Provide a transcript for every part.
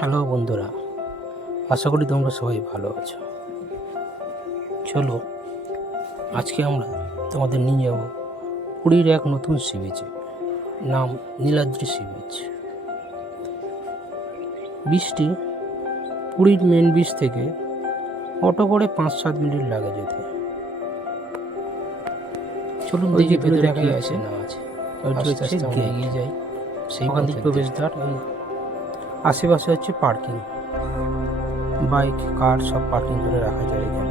হ্যালো বন্ধুরা, আশা করি তোমরা সবাই ভালো আছো। চলো আজকে আমরা তোমাদের নিয়ে যাব পুরীর এক নতুন সি বিচে, নাম নীলাদ্রি সি বিচ। বিচটি পুরীর মেন বিচ থেকে অটো করে 5-7 মিনিট লাগে যেতে। চলুন দেখি ভেতরে কি আছে না আছে। ওইটি হচ্ছে আমরা এগিয়ে যাই, সেইখান থেকে প্রবেশদ্বার। আশেপাশে হচ্ছে পার্কিং, বাইক কার সব পার্কিং করে রাখা যায় এখানে।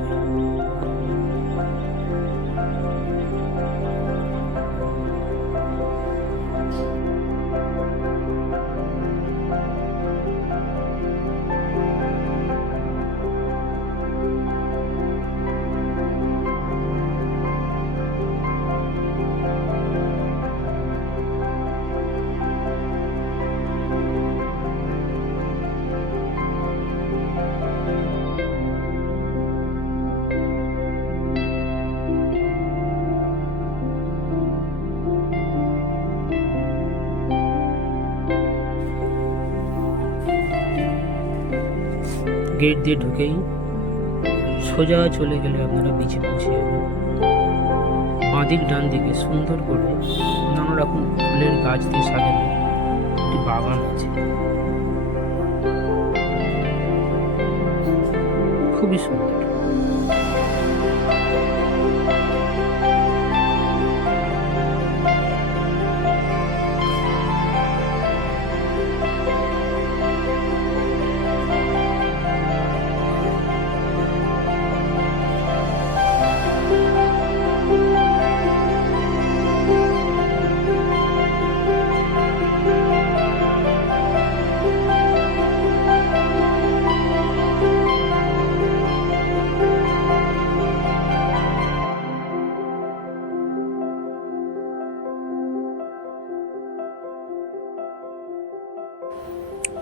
গেট দিয়ে ঢুকেই সোজা চলে গেলে আপনারা বিচে পৌঁছে যাবেন। বাঁদিক ডান দিকে সুন্দর করে নানা রকম ফুলের গাছ দিয়ে সাজানো একটি বাগান আছে, খুবই সুন্দর।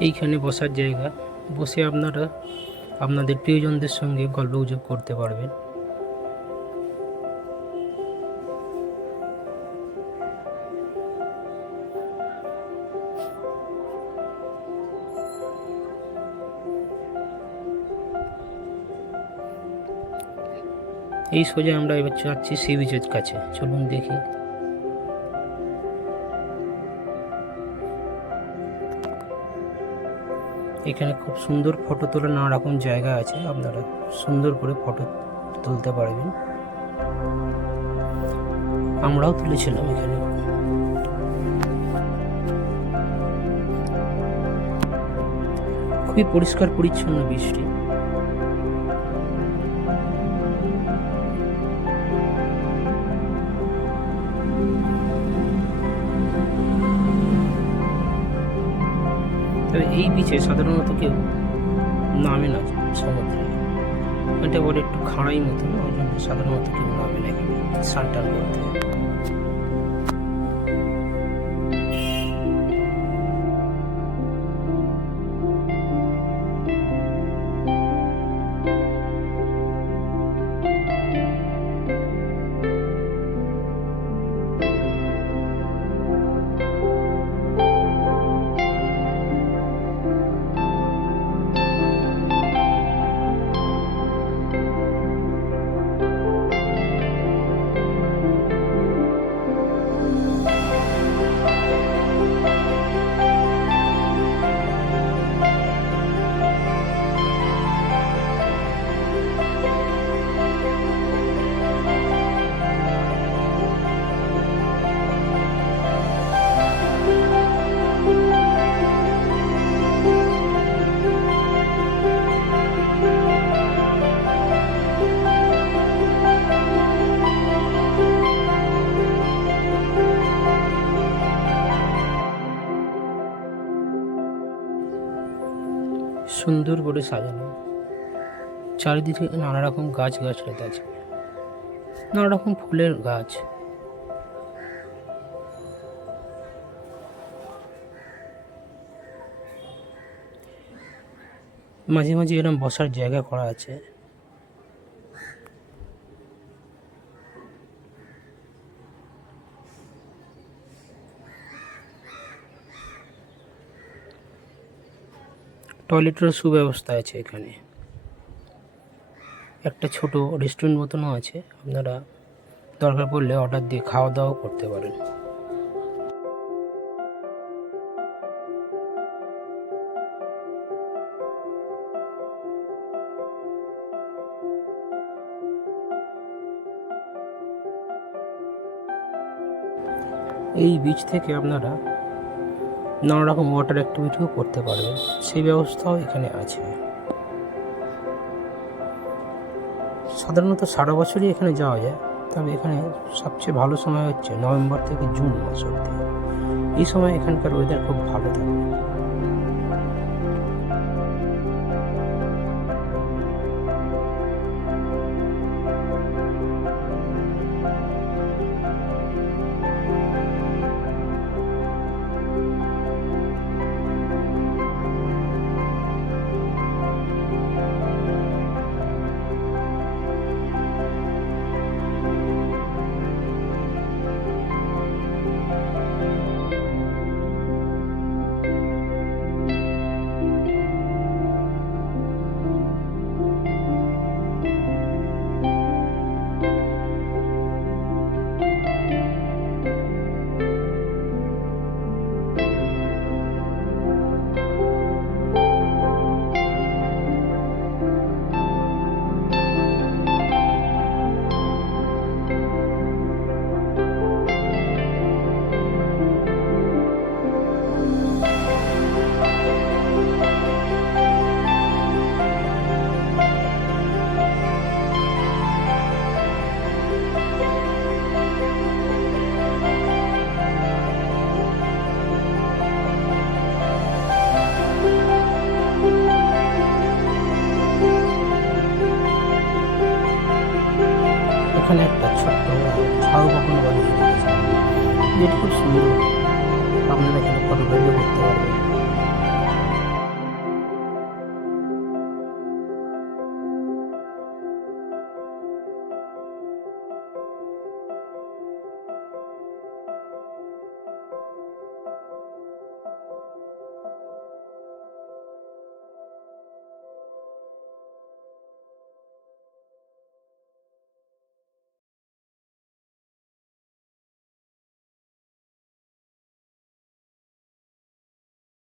এইখানে বসার জায়গা, বসে আপনারা আপনাদের প্রিয়জনদের সঙ্গে গল্পগুজব করতে পারবেন। এই সোজা আমরা এবার যাচ্ছি সি বিচের কাছে, চলুন দেখি। এখানে খুব সুন্দর ফটো তোলার নানা রকম জায়গা আছে, আপনারা সুন্দর করে ফটো তুলতে পারবেন। আমরাও তুলেছিলাম এখানে। খুবই পরিষ্কার পরিচ্ছন্ন বৃষ্টি। তবে এই বিচে সাধারণত কেউ নামে না সমুদ্রে, এটা বলে একটু খাড়াই মতন, ওই জন্য সাধারণত কেউ নামে না এখানে স্নান টান করতে। সুন্দর করে সাজানো, চারিদিকে নানা রকম গাছ গাছড়া আছে, নানা রকম ফুলের গাছ। মাঝে মাঝে এরকম বসার জায়গা করা আছে। টয়লেটেরও সুব্যবস্থা আছে এখানে। একটা ছোট রেস্টুরেন্ট মতনও আছে, আপনারা দরকার পড়লে অর্ডার দিয়ে খাওয়া দাওয়াও করতে পারেন। এই বিচ থেকে আপনারা নানা রকম ওয়াটার অ্যাক্টিভিটিও করতে পারবেন, সেই ব্যবস্থাও এখানে আছে। সাধারণত সারা বছরই এখানে যাওয়া যায়, তবে এখানে সবচেয়ে ভালো সময় হচ্ছে নভেম্বর থেকে জুন মাস অবধি। এই সময় এখানকার ওয়েদার খুব ভালো থাকে। এখানে একটা ছোট্ট ঝাউ বাগান বানিয়ে রেখেছে, যেটি খুব সুন্দর। আপনারা এখানে ফটোগ্রাফি করতে পারবেন।